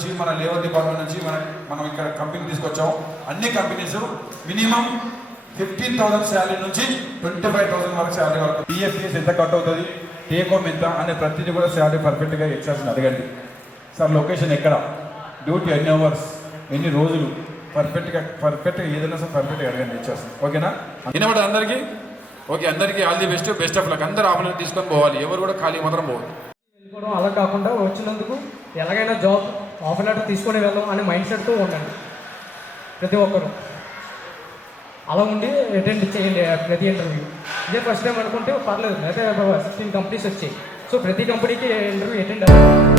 నుంచి మన labour department నుంచి మనం ఇక్కడ కంపెనీ తీసుకొచ్చాం. అన్ని కంపెనీస్ మినిమం 15,000 శాలరీ నుంచి 25,000 వరకు శాలరీ వరకు. పిఎఫ్ఎస్ ఎంత కట్ అవుతుంది, టేక్ హోమ్ ఎంత అనే ప్రతిదీ కూడా శాలరీ పర్ఫెక్ట్గా హెచ్ఆర్స్ని అడగండి. సార్ లొకేషన్ ఎక్కడ, డ్యూటీ ఎన్ని అవర్స్, ఎన్ని రోజులు, పర్ఫెక్ట్గా ఏదైనా సార్ పర్ఫెక్ట్గా అడగండి హెచ్ఆర్స్. ఓకేనా? వినబడి అందరికీ ఓకే. అందరికీ all the best of luck. అందరూ ఆఫర్ తీసుకొని పోవాలి, ఎవరు కూడా ఖాళీ మాత్రం పోవాలి. వెళ్ళిపోవడం అలా కాకుండా వచ్చినందుకు ఎలాగైనా జాబ్ ఆఫర్ లెటర్ తీసుకొని వెళ్దాం అనే మైండ్ సెట్తో ఉండండి ప్రతి ఒక్కరు. అలా ఉండి అటెండ్ చేయండి ప్రతి ఇంటర్వ్యూ. ఇదే ఫస్ట్ టైం అనుకుంటే పర్లేదు, అయితే 16 కంపెనీస్ వచ్చాయి. సో ప్రతి కంపెనీకి ఇంటర్వ్యూ అటెండ్ అవ్వాలి.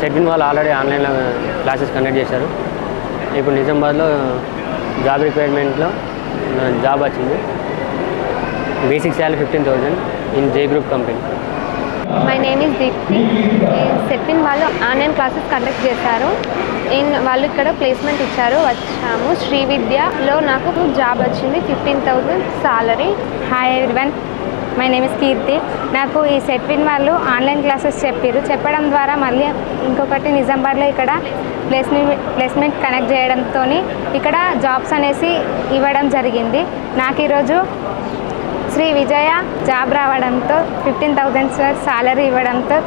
సెట్విన్ వాళ్ళు ఆల్రెడీ ఆన్లైన్లో క్లాసెస్ కండక్ట్ చేశారు. ఇప్పుడు నిజామాబాద్లో జాబ్ రిక్వైర్మెంట్లో జాబ్ వచ్చింది. Basic salary 15,000 in J group company. My name is Deepti. Setwin వాళ్ళు ఆన్లైన్ క్లాసెస్ కండక్ట్ చేశారు. వాళ్ళు ఇక్కడ ప్లేస్మెంట్ ఇచ్చారు, వచ్చాము. శ్రీ విద్యలో నాకు జాబ్ వచ్చింది, 15,000 salary. Hi everyone, my name is Keerthi. నాకు ఈ సెట్విన్ వాళ్ళు ఆన్లైన్ క్లాసెస్ చెప్పడం ద్వారా మళ్ళీ ఇంకొకటి నిజామాబాద్లో ఇక్కడ ప్లేస్మెంట్ కనెక్ట్ చేయడంతో ఇక్కడ జాబ్స్ అనేసి ఇవ్వడం జరిగింది. నాకు ఈరోజు శ్రీ విజయ జాబ్ రావడంతో 15,000 సాలరీ ఇవ్వడంతో